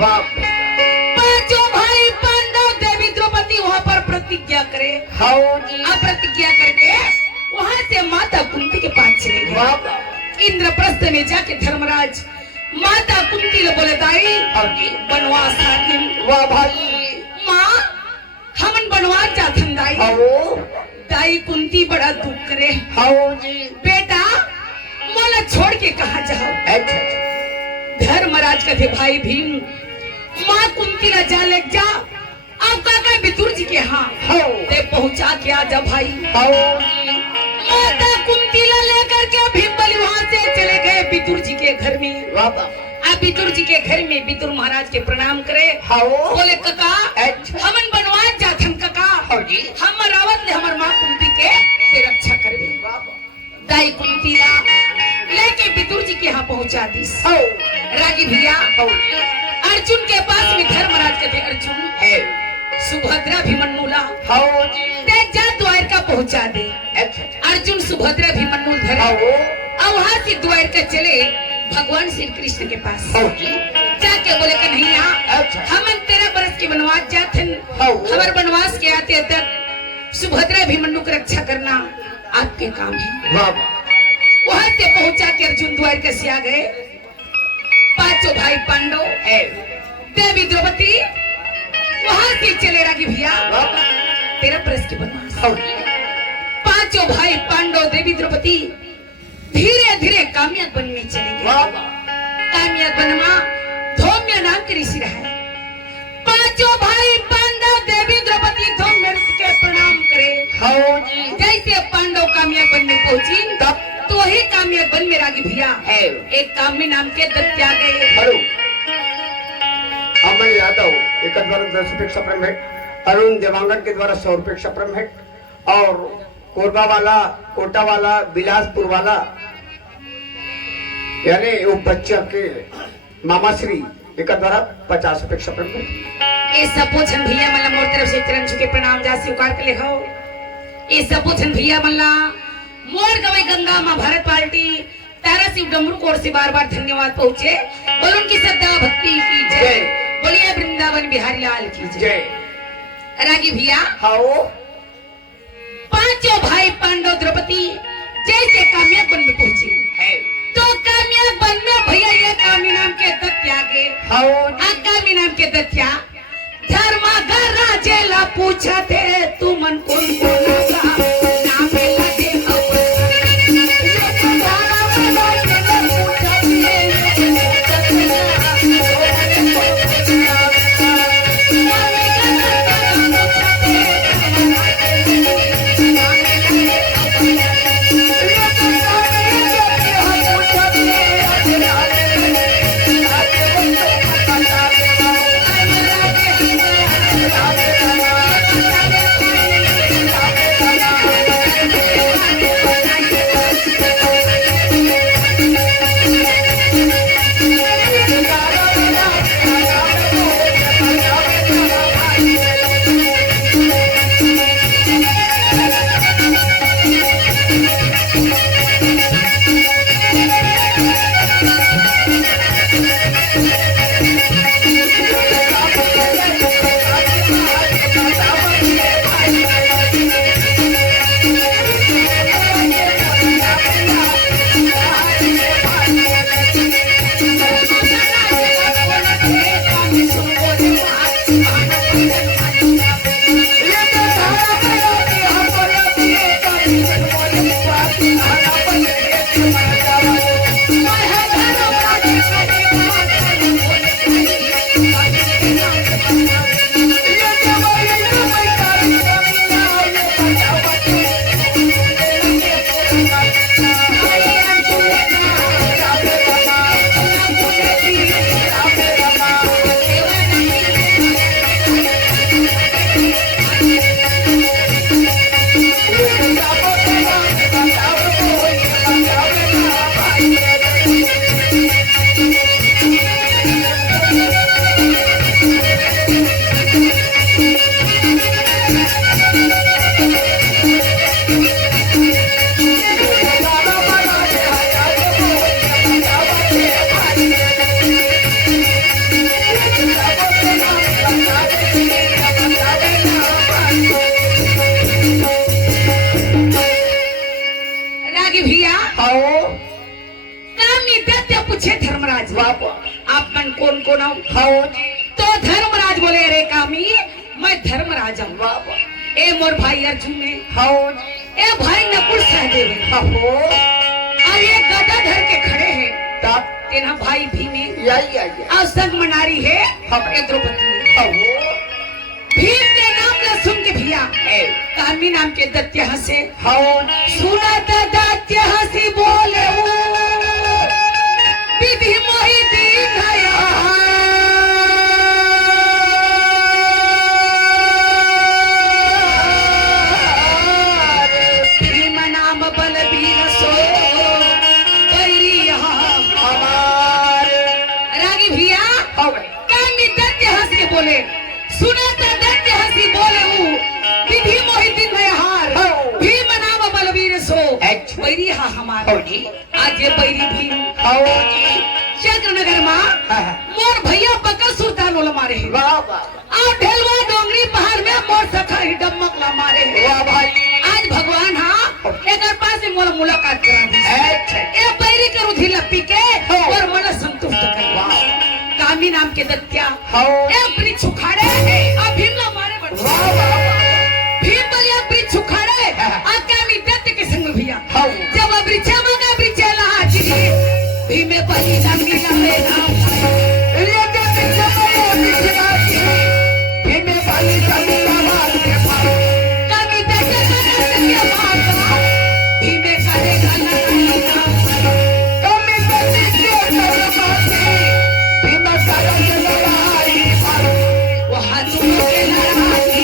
पांचों भाई पांडव देवी द्रौपदी वहाँ पर प्रतिज्ञा करे। प्रतिज्ञा करके वहाँ से माता कुंती के पास चले गए। इंद्रप्रस्थ में जाके धर्मराज माता कुंती ने बोले दाई बनवास वाह भाई माँ हमन बनवास जाथन दाई। दाई कुंती बड़ा दुख करे। बेटा मोला छोड़ के कहा जाओ। धर्मराज कहे भाई भीम माँ कुंती न जा ले जा अब काका बितुर जी के यहाँ ते पहुँचा के आ जा भाई। माता कुंती ला लेकर के भीम बलि वहाँ से चले गए बितुर जी के घर में। अब बितुर जी के घर में बितुर महाराज के प्रणाम करे। बोले कका हमन बनवास जाथन कका हम रावत ने हमर माँ कुंती के ते रक्षा करबे। दाई कुंती ला लेके बितुर जी के यहाँ पहुँचा दी। रागी भैया अर्जुन के पास में धर्मराज कहते अर्जुन सुभद्रा भीमन्नु ला जा द्वारका पहुँचा दे। अर्जुन सुभद्रा भीमन्नु धरे और वहाँ से द्वारका चले भगवान श्री कृष्ण के पास जाके बोले कन्हैया हम 13 बरस के वनवास जाते हमारे वनवास के आते तक सुभद्रा भीमन्नु की रक्षा करना आपके काम है। वहाँ से पहुँचा के अर्जुन द्वारका से आ गए। पांचों भाई पांडव देवी द्रौपदी वहाँ से चले रागी भैया 13 बरस के वनवास। पांचों भाई पांडव देवी द्रौपदी धीरे धीरे कामयाब बनने चले गए। कामयाब बनवा धौम्य नाम के ऋषि रहे। पांचों भाई पांडव देवी द्रौपदी धौम्य ऋषि के प्रणाम करे। जैसे पांडव कामयाब बनने पहुंची तो ही कामयाब बन में रागी भैया एक काम्य नाम के दत्त आ गए। अमन यादव एक द्वारा 10 रुपये क्षपण भेंट, अरुण देवांगन के द्वारा 100 रुपये क्षपण भेंट और कोरबा वाला कोटा वाला बिलासपुर वाला यानी वो बच्चा के मामा श्री एक द्वारा 50 रुपये क्षपण भेंट। ये सब पूछन भैया मल्ला मोर तरफ से चरण छुके प्रणाम जा स्वीकार कर लिखाओ। ये सब पूछन भैया मल्ला मोर गवई गंगा माँ भारत पार्टी तारा शिव डमरू कोर से बार बार धन्यवाद पहुँचे। बोल उनकी श्रद्धा भक्ति की जय। बोलिए वृंदावन बिहारी लाल की जय। रागी भैया पांचों भाई पांडव द्रौपदी जैसे कामयाब बन में पहुंची तो कामयाब बन में भैया ये कामी नाम के दत्या के कामी नाम के दत्या धर्मा घर राजेला पूछा थे तू मन कौन कौन Thank you. कौन हूँ? हाँ जी। तो धर्मराज बोले, अरे कामी मैं धर्मराज हूँ। वाह वाह। ए मोर भाई अर्जुन है, हाँ जी। ए भाई नकुल सहदेव है, हाँ हो। और ये गदा धर के खड़े हैं तब तेना भाई भीम है, यही और संग मनारी है हाँ। ये द्रौपदी है। हाँ हो। भीम के नाम ला सुन के भैया कामी नाम के दैत्य हंसे। हाँ जी। सुना तो दैत्य हंसी बोले वो विधि मोहि दीन भीम नाम बलबीर सो बैरी रागी भैया हाँ भाई। कामी दैत्य हंस के बोले, सुना तो दैत्य हंसी बोले वो विधि मोहि दीन हार हाँ। भीम नाम बलबीर सो अच्छा। बैरी हा हमारा। हाँ जी। आज ये बैरी भीम हाँ जी। चक्रनगर माँ हाँ हाँ। मोर भैया बकर सुल्तान ओला मारे है, वाह वाह। और ढेलवा डोंगरी पहाड़ में मोर सखा ही डमक ला मारे है। वाह भाई। आज भगवान हाँ एकर पास ही मोला मुलाकात करा दी। अच्छा। ए बैरी के रुधि लपी के हाँ। और मला संतुष्ट कर। वाह। कामी नाम के दत्या हाँ। ए वृक्ष उखाड़े और भीम ला मारे बट वाह वाह वाह। भीम बलिया वृक्ष उखाड़े हाँ। और कामी दत्त के संग भैया हाँ। जब वृक्ष मांगा वृक्ष ला जी भीमे पही नामी नामे नाम ये कहते चलो निचराती भीमे भाई चंदा मार के पार। कामी दत्त के मांगा भीमे करे गाना कमी करने के तरमाती भीमे सारा लड़ाई पार। वो हाथों के लड़ाई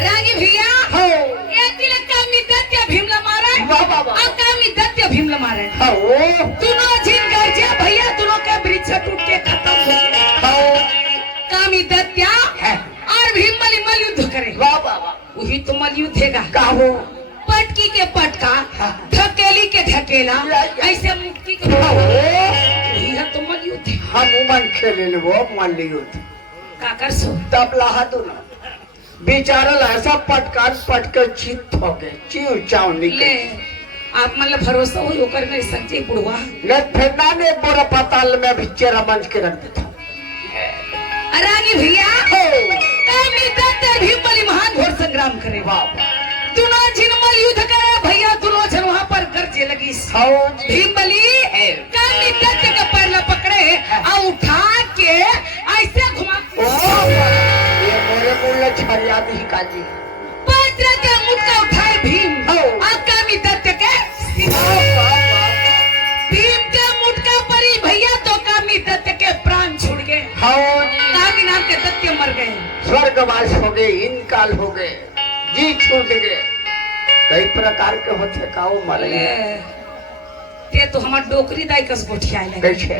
रागी भैया एक तिलक कामी दत्त भीमला मारा वाह वाह वाह। और कामी दत्त भीमला मारा हाँ वो। दोनों झिन गरजे भैया दोनों के वृक्ष टूट के खत्म हो गए। हाँ। कामी दत्या है। और भीम मली मल युद्ध करे। वाह वाह वाह। वही तो मल युद्ध हैगा। का हो। पटकी के पटका हाँ। ढकेली के ढकेला या। ऐसे मुक्ति के हाँ वो। वही है तो मल युद्ध है। हम उमन खेले ने वो मान लियो थे। का कर सो तब लाहा तो ना बेचारा ऐसा पटकार पटकर चित हो गए चिव चाव ले निकले। आप मतलब भरोसा हो ओकर में सच्चे बुढ़वा न फिर ना ने बोरा पाताल में भी चेहरा मंच के रख देता। रागी भैया हो। कामी दत्त भीम बलि महान घोर संग्राम करे। वाह वाह। दोनों झिनमल युद्ध करे भैया दोनों जन वहाँ पर गरजे लगी। हाँ जी। भीम बलि कामी दत्त का पैर पकड़े और उठा के ऐसे घुमा ओ ये मोरे मुल्ला छरिया भी काजी। पैर के मुट्ठा उठाए भीम हाँ। और कामी दत्त के वाह वाह वाह। भीम के मुट्ठा परी भैया तो कामी दत्त के प्राण छूट गए। हाँ जी। कामी नाम के दत्त मर गए। स्वर्गवास हो गए इनकाल हो गए जी छूट गए। कई प्रकार के होते काऊ मर ले गए। ते तो हमार डोकरी दाई कस गोठिया लगे। कैसे।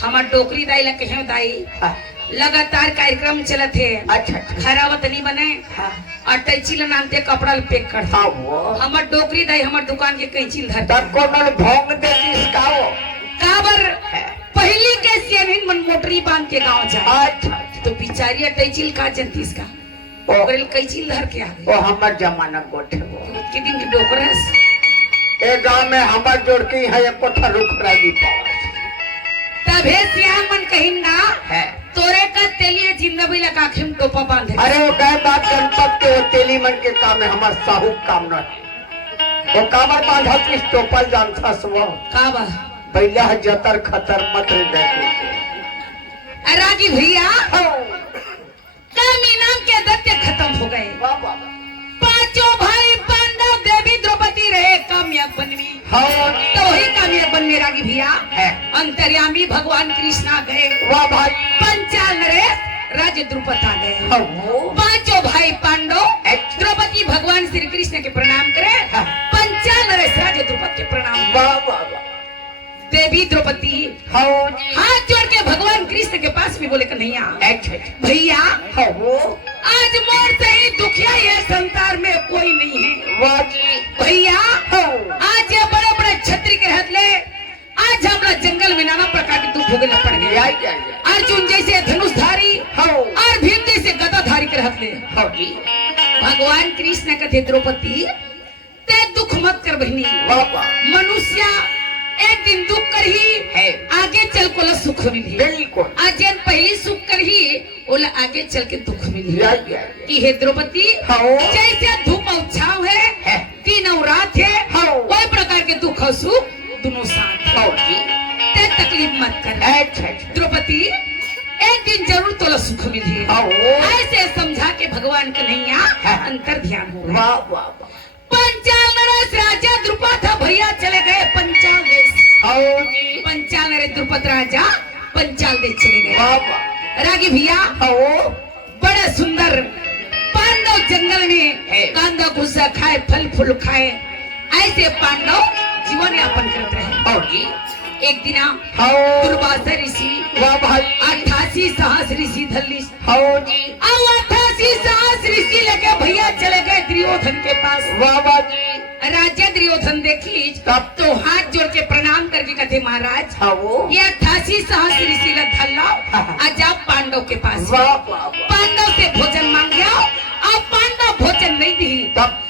हमार डोकरी दाई लगे हैं दाई हाँ। लगातार कार्यक्रम चलत है। अच्छा अच्छा। खरावत नहीं बने हाँ। और टैची नाम ते कपड़ा पैक कर हाँ वो। हमार डोकरी दाई हमार दुकान के कैची धर तब को मन भोंग दे इसकाओ। काबर पहली के सियन मन मोटरी बांध के गांव जाए अच्छा अच्छा। तो बिचारिया टैची का जनतीस का ओ। ओकरे कैची धर के आ गई। वो हमर जमाना गोठे वो। के दिन की डोकरस ए गांव में हमर जोड़ के है एक कोठा रुखरा दी पास तभे सियान मन कहीं ना है। तोरे का तेलिए जिंदगी लगा खेम टोपा बांधे। अरे वो कहे बात गणपत के वो तेली मन के काम है हमार साहू काम न है। वो काबर बांधा किस टोपल जानता सुबह काबा पहला जतर खतर मत देखे रागी भैया हाँ। कामी नाम के दत्ते खत्म हो गए। वाह वाह। पांचों भाई पांडव देवी द्रौपदी रहे कामयाब बन में। हाँ। तो वही कामयाब बन में रागी भैया है। अंतर्यामी भगवान कृष्ण आ गए। वाह भाई। पंचाल नरेश राज द्रुपद आ गए। हाँ वो। द्रौपदी हाँ जी हाथ जोड़ के भगवान कृष्ण के पास भी बोले कन्हैया अच्छा भैया हो आज मोर से ही दुखिया ये संसार में कोई नहीं है वाह जी भैया हो आज ये बड़े बड़े छत्री के हाथ ले आज हमरा जंगल में नाना प्रकार के दुख भोगना पड़ गया अर्जुन जैसे धनुषधारी हो और भीम जैसे गदाधारी के हाथ ले हाँ जी भगवान कृष्ण कहते द्रौपदी ते दुख मत कर बहनी बाबा मनुष्य एक दिन दुख कर ही है आगे चल को सुख मिली बिल्कुल आज पहले सुख कर ही ओला आगे चल के दुख मिली या कि हे द्रौपदी हाँ जैसे धूप और छाव है दिन और रात है हाँ कोई प्रकार के दुख और सुख दोनों साथ है हाँ जी ते तकलीफ मत कर अच्छा द्रौपदी एक दिन जरूर तोला सुख मिली हाँ ऐसे समझा के भगवान कन्हैया अंतर ध्यान हो वाह वाह पंचाल नरेश राजा द्रुपद भैया चले गए पंचाल देश हाँ जी पंचाल नरेश द्रुपद राजा पंचाल देश चले गए बाबा रागी भैया हाँ बड़ा सुंदर पांडव जंगल में कांदा भूसा खाए फल फूल खाए ऐसे पांडव जीवन यापन करते रहे हाँ जी एक दिन हाँ दुर्वासा ऋषि वाह भाई 88 सहस्र ऋषि धल्ली हाँ जी अब 88 सहस्र ऋषि लेके भैया चले गए दुर्योधन के पास वाह जी राजा दुर्योधन देखी तब तो हाथ जोड़ के प्रणाम करके कहते महाराज हाँ वो ये 88 सहस्र ऋषि ला धल्ला आज आप पांडव के पास वाह वाह पांडव से भोजन मांग गया अब पांडव भोजन नहीं दी तब